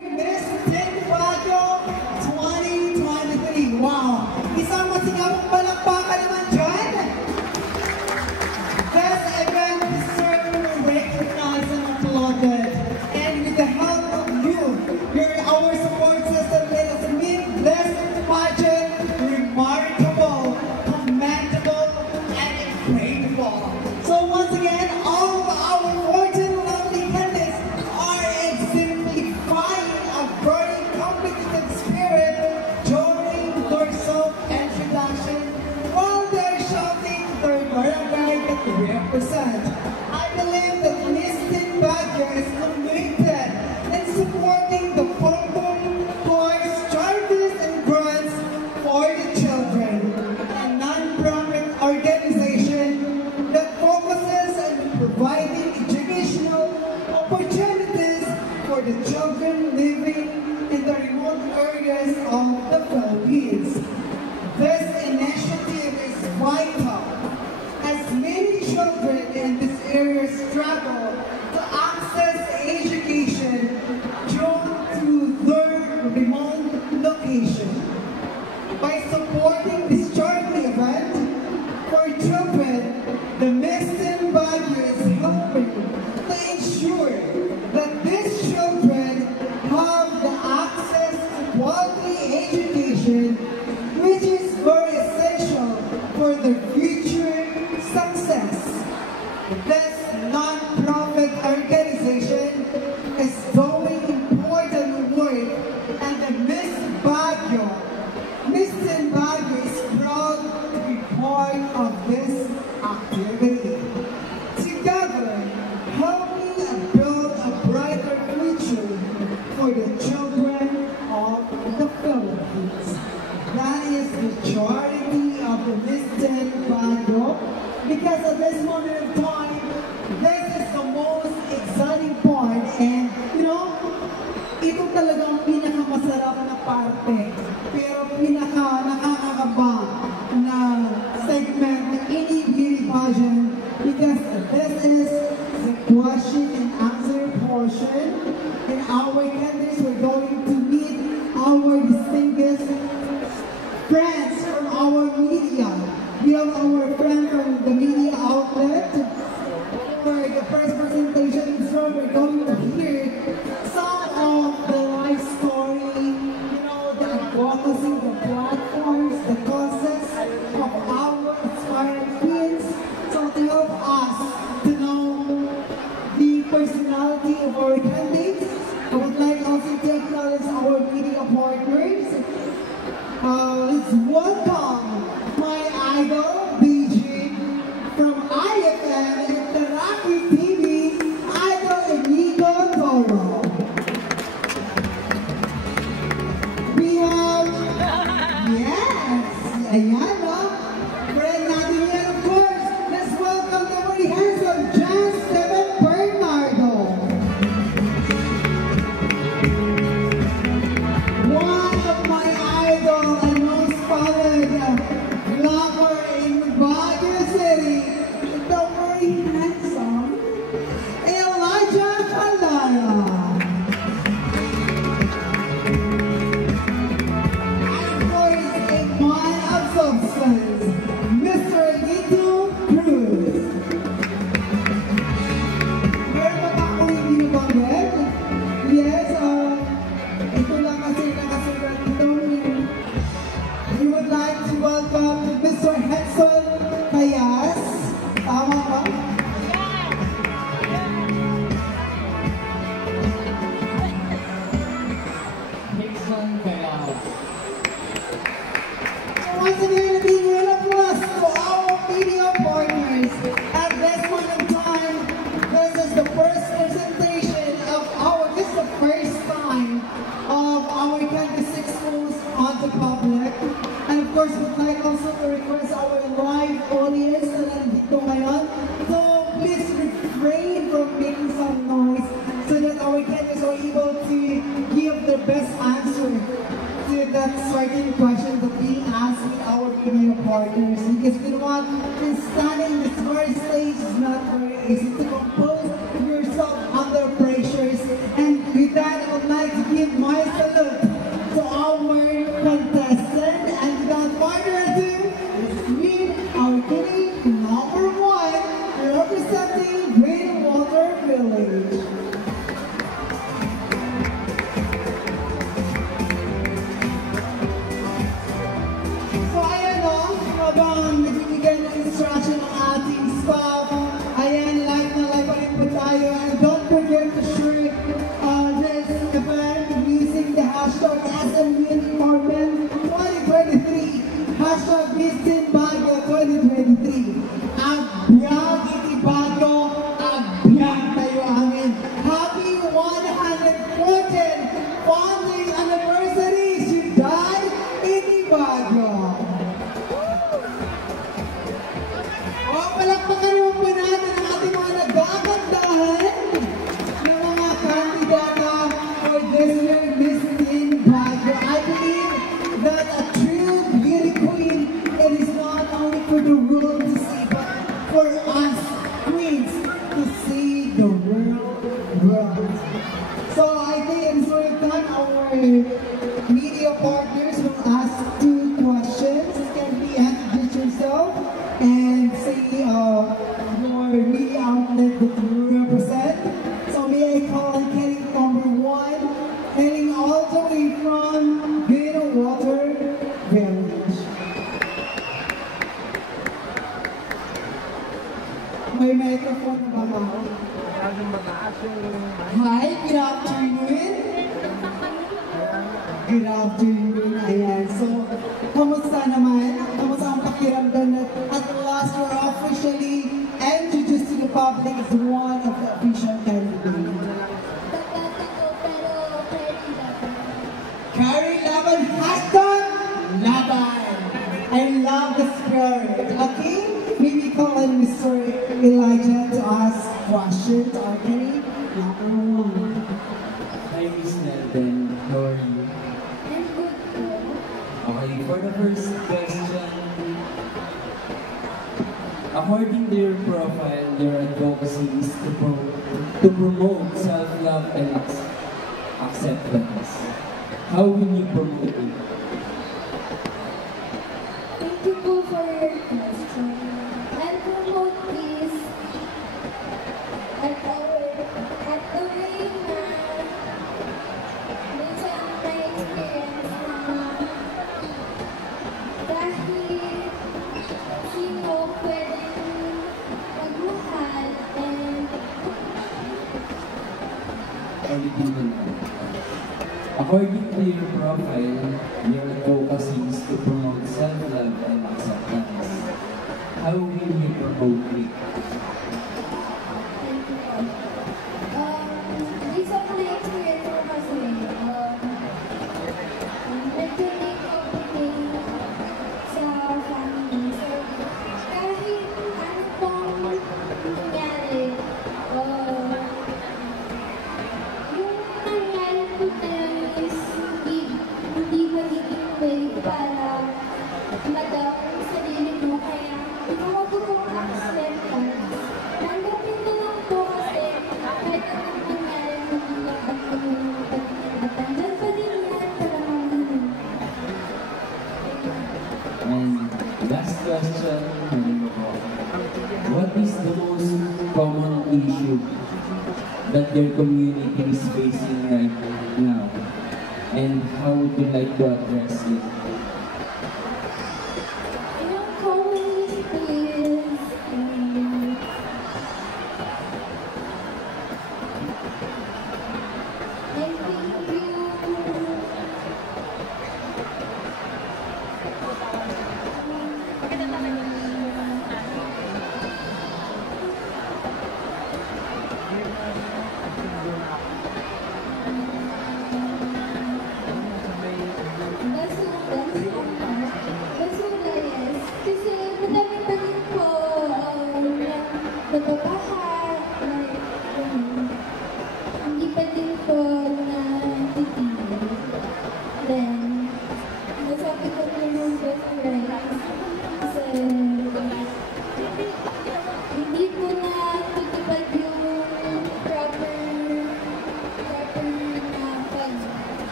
Miss Teen Baguio 2023. Wow! Isang masigabong palakpakan naman dyan. This event deserves recognized and applauded. And with the help of you, our support system, let us meet this pageant remarkable, commendable, and incredible. So once again, all of our 14 lovely candidates are exemplifying a very competitive spirit during their self-introduction while they're shouting their barangay that they represent. I believe that Miss Teen Baguio is committed in supporting the program toys, charities, and grants for the children, a non-profit organization that focuses on providing educational opportunities for the children living in the remote areas of the Philippines. This initiative is vital as many children in this area struggle to access education due to their remote location. By supporting this charity event for children, the Miss Teen Baguio is helping to ensure that these children have the access to quality education, which is very essential for their future success. This non-profit organization is doing important work, and the Miss Teen Baguio is proud to be part of this activity. Together, helping build a brighter future for the children of the Philippines. That is the charity of the Miss Teen Baguio, because at this moment of time, this is the most exciting part, and ito talagang pinakamasarap na parte, pero nakakakaba na segment ng any beauty pageant, because this is the question and answer portion. In our candidates, we're going to meet our distinguished friends from our media. We have our friend from the media outlet. For the first presentation, so we're going to hear some of the life story, the advocacy, the platforms, the causes of our inspired queens. So to help us to know the personality of our candidates, I would like also to acknowledge our media partners. Let's welcome my idol, BG, from IFM and Taraki TV, Idol Inigo Toro. We have, yes, ayan, friend natin yan, of course. Let's welcome the very handsome John Steven Bernardo. One of my idol and most followed vlogger in Baguio City, the very handsome Elijah Calara. And of course, a man of substance, Mr. Lito Cruz. Meron pa ba akong hindi nabanggit? Yes, ito lang kasi nakasulat dito. We would like to welcome Mr. Hudson Cayas. Tama ba? Hickson Kayas. Once again, a big round of applause to our media partners. At this point in time, this is the first presentation of this is the first time of our candidates exposed on the public. And of course, we'd like also to request our live audience na nandito ngayon. So please refrain from making some noise so that our candidates are able to give the best answer to that certain question that we ask with our media partners. Because we don't want to stand in this very stage is not very easy to compose yourself under pressures. And with that, I would like to give give my salute to our contestant. And without further ado, let's meet our kitty number one, representing Greenwater Village. So ayan o, habang nagbibigay ng instruction ng ating staff, ayan, live na live pa rin po tayo. And don't forget to share this event using the hashtag SMUniformen 2023, hashtag Visit Baguio 2023. Agbyag iti Baguio, agbyag tayo amin. Happy 114th founding anniversary, Ciudad iti Baguio. Palakpakan naman po natin ang ating mga nagagandahan ng mga kandidata for this year Miss Teen Baguio. I believe that a true beauty queen, it is not only for the world to see, but for us queens to see the world. So I think it's very time our media partners will ask 2 questions. It can be introduce yourself and say your media outlet that you represent. So may I call on Kelly number 1, hailing all the way from Greenwater Village. May microphone na ba ako? Hi, good afternoon. Good afternoon. Ayan. So, kamusta naman? Kamusta ang pakiramdam na at last you're officially introduced to the public as one of the official candidates? Carry Laban, hashtag Laban. I love the spirit. Okay? Maybe call on Mr. Elijah to ask questions. Okay? Number 1. Hi, Miss Nelden. How are you? I'm good. Okay, for the first question, according to your profile, your advocacy is to promote self-love and acceptance. How will you promote it? Thank you po for your question. I'll promote this at the way na dun sa na-experience na dahil sino pwedeng magmahal and Ulitin ko lang. According to your profile, your advocacy is to promote self-love and acceptance. How will you promote it? di sa na-experience ko kasi nag-donate ako din sa family. So, kahit ano pong nangyari, yung nangyari po talaga is hindi magiging way para madaw ang sarili mo. Kaya, ginawa ko pong acceptance. Tanggapin ko lang po kasi kahit anong nangyari, magiging ako yung matandaan pa din yan para mamahal. And last question, what is the most common issue that your community is facing right now? And how would you like to address it? Yung community is I think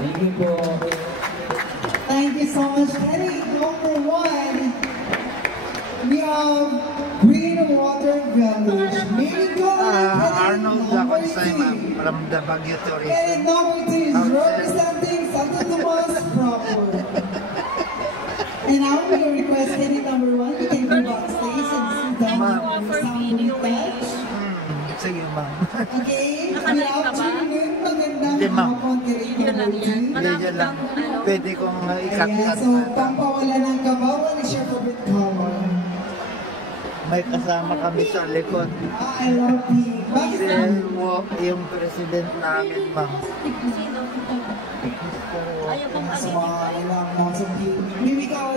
Thank you po. Thank you so much, Kenny. Number one, we have Green Water Village. Miracle Arnold Laconsay, ma'am, from the Baguio Tourism. And number two is representing Santo Tomas proper. And now we request Kenny number one to take the backstage and sit down Ma'am. with some touch. Sige, ma'am. Okay, good afternoon. Magandang Hindi, ma'am. hapon kay number two. Yan lang. Pwede kong Ayan, ikat-kat. so pampawala ng kabaw, ano siya favorite color? May kasama kami sa likod. I love pink. Bakit Si naman? yung president namin, ma'am. Smile lang mo sa pink. Maybe ka,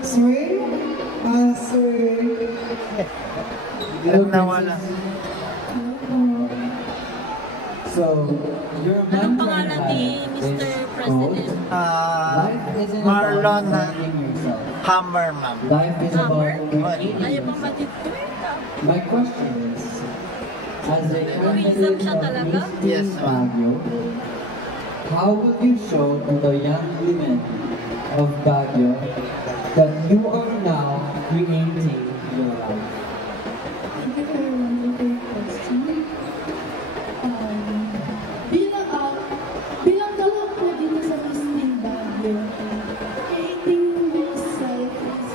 sir? Sir. Biglang nawala. So, your Anong mantra pangalan in ni life Mr. is President? Life isn't Marlon about finding yourself. Hammer, ma'am. Life is about creating Ayaw pang yourself. matitwin. My question is, as a candidate siya of talaga? Miss Yes, Teen ma'am. Baguio, how would you show to the young women of Baguio that you are now creating your life? Thank you for your wonderful question. Bilang kalak po dito sa Miss Teen Baguio, creating myself is,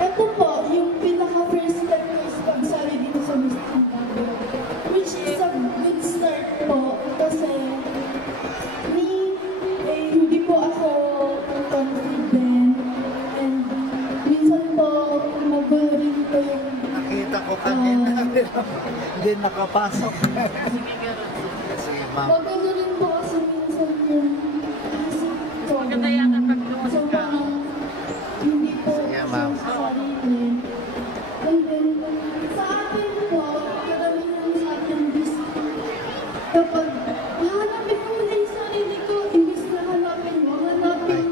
ito po, yung pinaka-first step ko is pagsali dito sa Miss Teen Baguio, which is a good start po, kasi hindi po ako confident, and minsan po magulo rin po yung Nakita ko kanina. Hindi nakapasok. Sige, ma'am. magulo rin po kasi minsan yung isip ko. Maganda yan ang pagluwas So, ka. parang hindi po Sige, ma'am. sa sarili. And then, sa atin po, karamihan sa atin is kapag hanapin mo na yung sarili ko, imbis na hanapin mo na Thank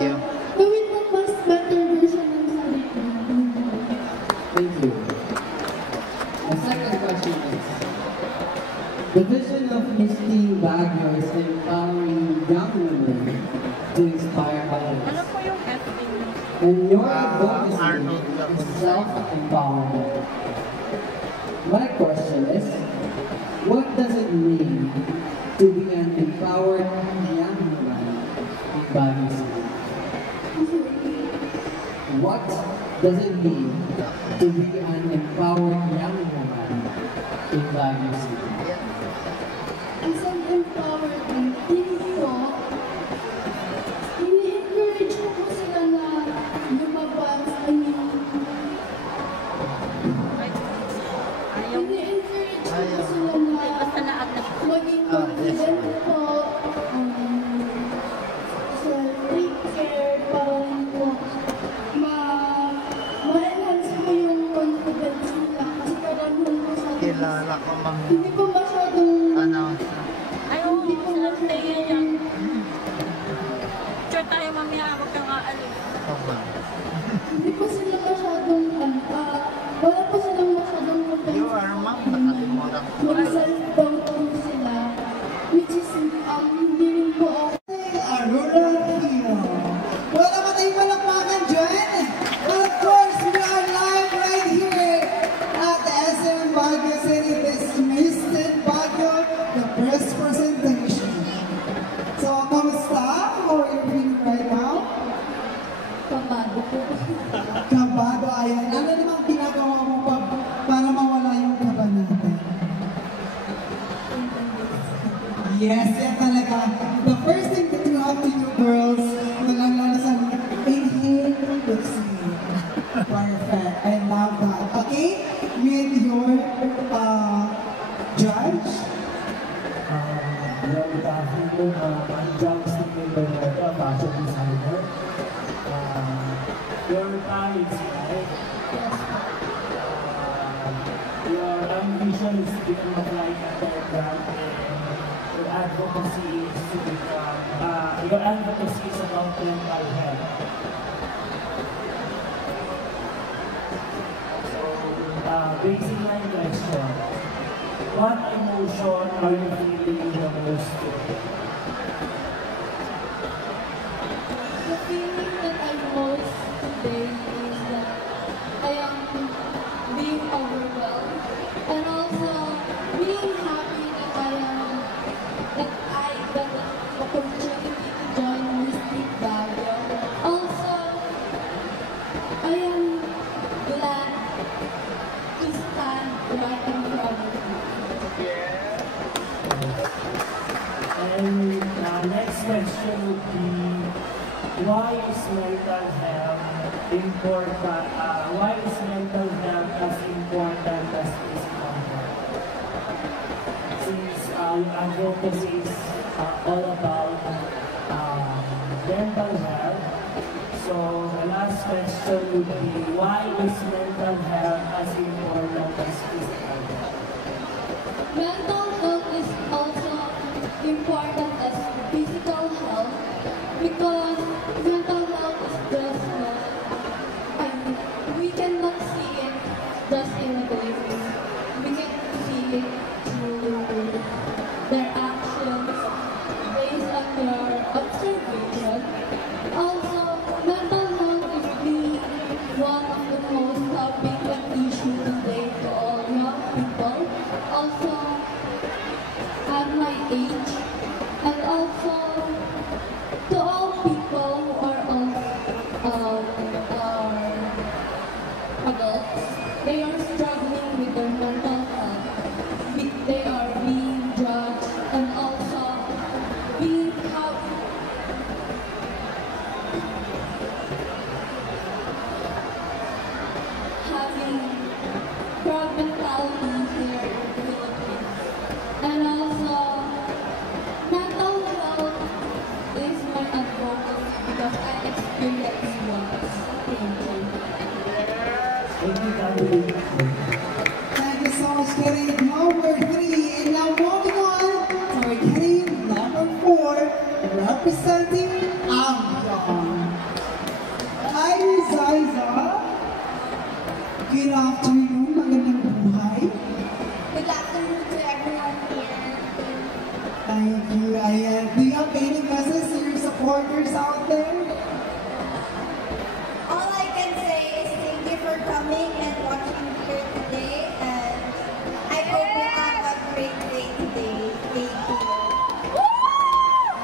you. gawin mo mas better version ng sarili mo. Thank you. The second question is, the vision of Miss Teen Baguio is empowering young women to inspire others. Ano po yung FB niyo? And your Arnold advocacy is Laconsay. self-empowerment. My question is, what does it mean to be an empowered young woman in Baguio City? What does it mean to be an empowered young woman in Baguio City? As an empowerment, hindi po, ini-encourage ko po sila na lumabas, Ayaw. ini-encourage ko po sila na Basta lahat na. maging yes. confident po, sa take care, para rin po ma-enhance po yung confidence nila. Kasi karamihan po sa atin, Kilala ko, ma'am. hindi po masyadong Ano? Ay, oo. Sila Leia yan. Sure tayo mamaya. Huwag kang aalis. Ito, ma'am. Hindi po sila masyadong, wala po silang masyadong You are, ma'am. Nakalimutan ko. mag-self-doubt po sila, which is, hindi rin po ako. Aurora Aquino. Wala naman tayong palakpakan dyan. Well, of course, we are live right here at the SM Baguio City. This is Miss Teen Baguio, the press presentation. So, kamusta? How are you feeling right now? Kabado po. Kabado, ayan. Ano namang ginagawa mo pa para mawala yung kaba natin? Yes, yan talaga. The first thing that you have to do, girls, lalo sa inhale, exhale. Perfect. I love that. Okay? With your judge. Good afternoon. I'm Johnston Bernardo, fashion designer. Your time is right. Your ambition is to become a flight attendant, and your advocacy is to become, your advocacy is about mental health. So, basic line question. What emotion are you feeling the most today? question would be, why is mental health important? Why is mental health as important as physical health? Since our advocacy is all about mental health, so the last question would be, why is mental health as important as physical health? Mental health is also important as physical health because mental health is just not, we cannot see it just in a way. We can see it through their actions based on their observation. Also, mental health is being one of the most topic and issue today to all young people. Also, at my age, and also to all people who are adults, they are struggling with their mental health. They are being judged and also being having crowd mentality here in the Philippines. And also, mental health is my advocacy because I experienced once. Thank you. Thank you, Gabby. Thank you so much, Karin. Number 3. And now moving on to our Karin number 4, representing Amazon. Hi, Zaiza. Good afternoon, magandang buhay. Good afternoon to everyone here. Thank you. Ayan. Do you have any message to your supporters out there? All I can say is thank you for coming and watching here today, and I hope you have a great day today. Thank you.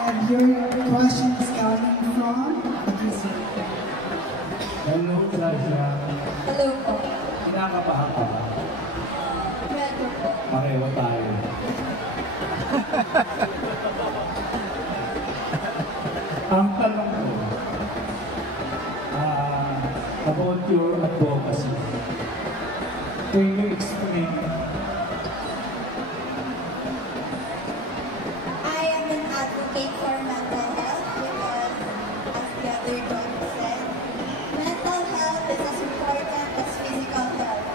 And your question is coming from? Hello, Raja. Hello po. Kinakabahan ka ba? Medyo po. Pareho tayo. Ang tanong ko, about your advocacy. Can you explain? I am an advocate for mental health because, as the other John said, mental health is as important as physical health.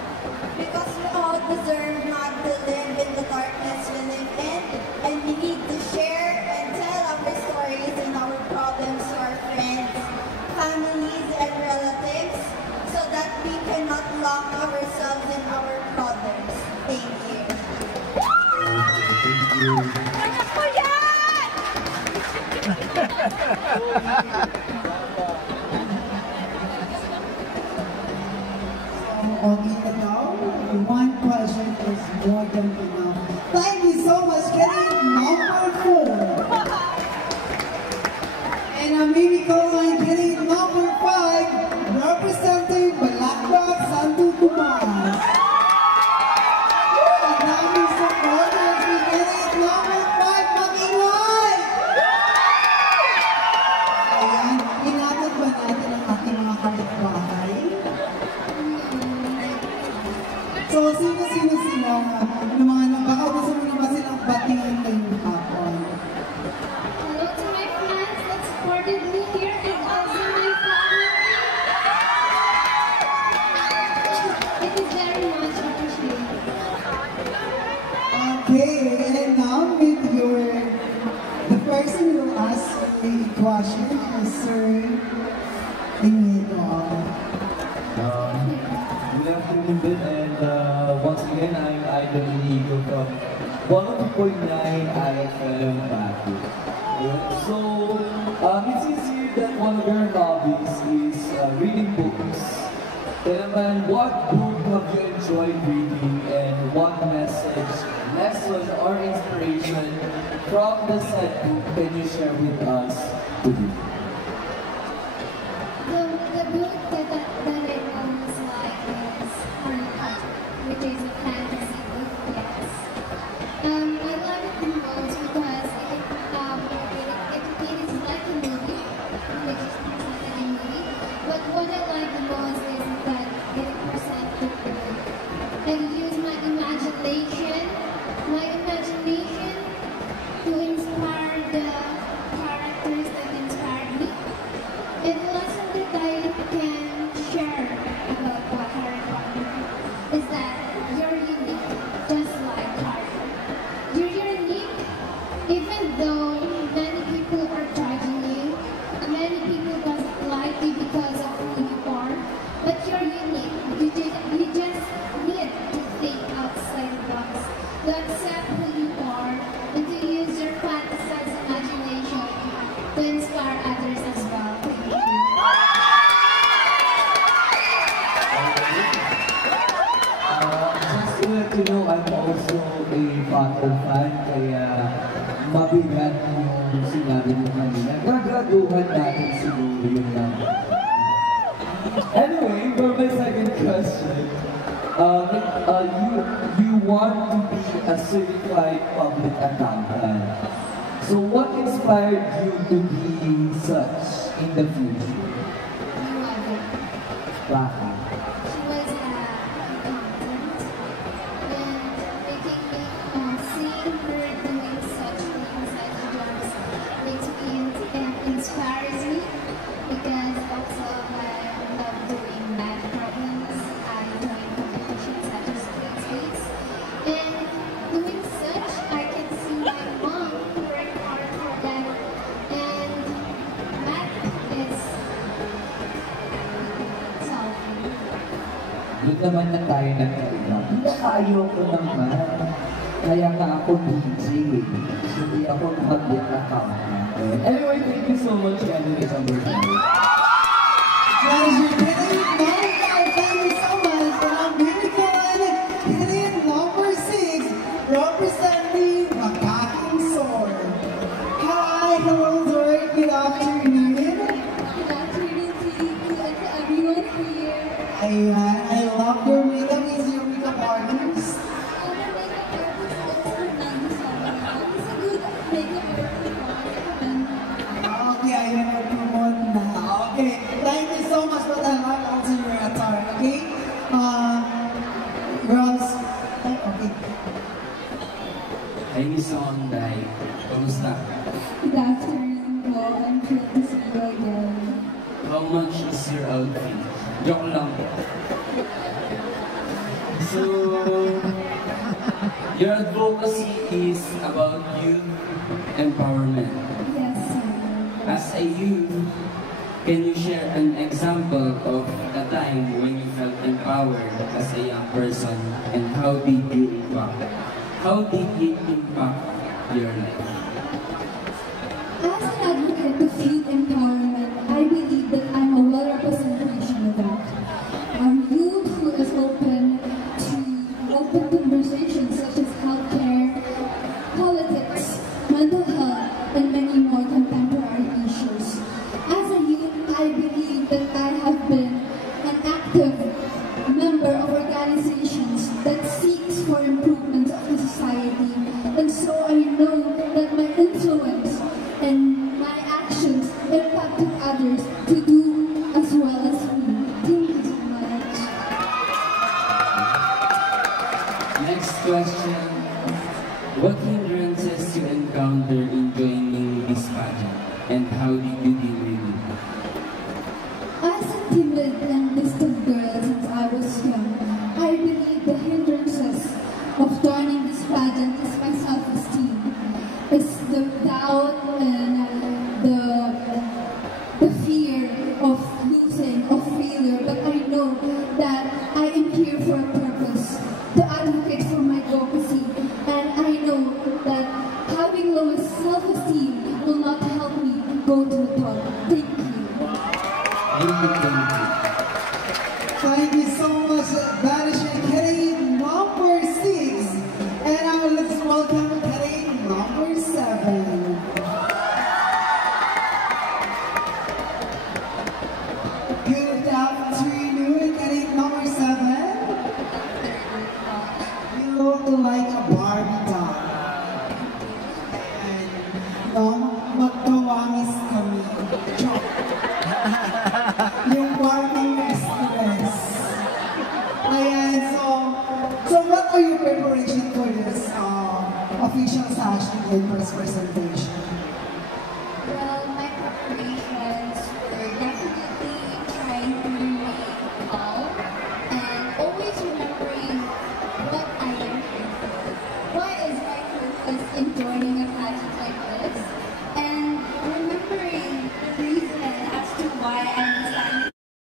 Because we all deserve not to live in the darkness we live in, and we need to share and tell our stories and our problems to our friends, families, and relatives so that we cannot lock ourselves in our problems. Thank you. Thank you. Okay na daw. One question is more than enough. Thank you so much, Karin. Number 4. And I'm Mimi Coleman, Karin number 5, representing Balakbak, Santo Tomas. Ang daming supporters ni Karin number 5, mag-ingay! Ayan, inatid ba natin ang ating mga kapitbahay? So, sino-sino sila baka gusto mo na ba silang batingin ngayong hapon? Hello to my friends that supported me here and also my family. It is very much appreciated. Okay, and now with the person who will ask the question is Sir Inieto. Good afternoon din, and once again, I'm Idol Inigo from 102.9 IFM Baguio. So, it seems here that one of your hobbies is reading books. Tell naman, what book have you enjoyed reading, and what message, lesson, or inspiration from the said book can you share with us today? The book that I always like is Harry Potter, which is a fantasy book, yes. I love it the most because it is a Potter fan, kaya mabigat yung sinabi mo kanina. Gagraduhan natin siguro yun lang. Anyway, for my second question, you want to be a certified public accountant. So what inspired you to be such in the future? Bakit? She was accountant, and making me seeing her doing such things as jobs makes me inspires me because also I love doing math problems. I join competitions such as quiz, and doing such I can see my mom work hard for that, and math is solving. Doon naman na tayo nagkaiba. Pinaka-ayoko naman. Kaya nga ako DJ. Hindi ako public accountant. Anyway, thank you so much, Anthony Samberg. Pleasure, Killian Modified. Thank you so much. And I'm beautiful Killian number 6, representing Makati Sword. Hi, hello, Lord. Good afternoon. Good afternoon to you and to everyone here. I love your makeup. Is your makeup artist? I'm a makeup artist at Fernando Sabana. He's a good makeup artist. Okay, I will promote na. Okay, thank you so much for that. Also your attire, okay? Girls, okay. Hi, Miss Onday. Kamusta? Good afternoon po. I'm thrilled to see you again. How much is your outfit? Joke lang. So, your advocacy is about youth empowerment. Yes, sir. As a youth, can you share an example of a time when you felt empowered as a young person and how did it impact your life? As an advocate of youth empowerment, I believe that I'm a well-representation of that. Our youth who is open to open conversations such as healthcare, politics, mental health, and many more contemporary issues. As a youth, I believe that I have been an active member of organizations that seeks for improvement of the society, and so I know that my influence and my actions impacted others to do as well as me. Thank you so much. Next question. What hindrances you encounter in joining this pageant and how did you deal with it? As a timid and distant girl since I was young, I believe the hindrances of joining this pageant is my self-esteem. It's the doubt and the fear of losing, of failure. But I know that I am here for a purpose, to advocate for my advocacy. And I know that having low self-esteem will not help me go to the top. Thank you. Thank you so much. That is your Killian number 6. And now let's welcome Killian number 7. Good afternoon, Killian number 7. You look like a Barbie doll. And no, magkawamis kami. Joke. Yung Barbie Express. Ayan, so what are your preparation for this official session and first presentation? Well, my preparations were definitely trying to remain calm and always remembering what I am here for. Why is my purpose in joining a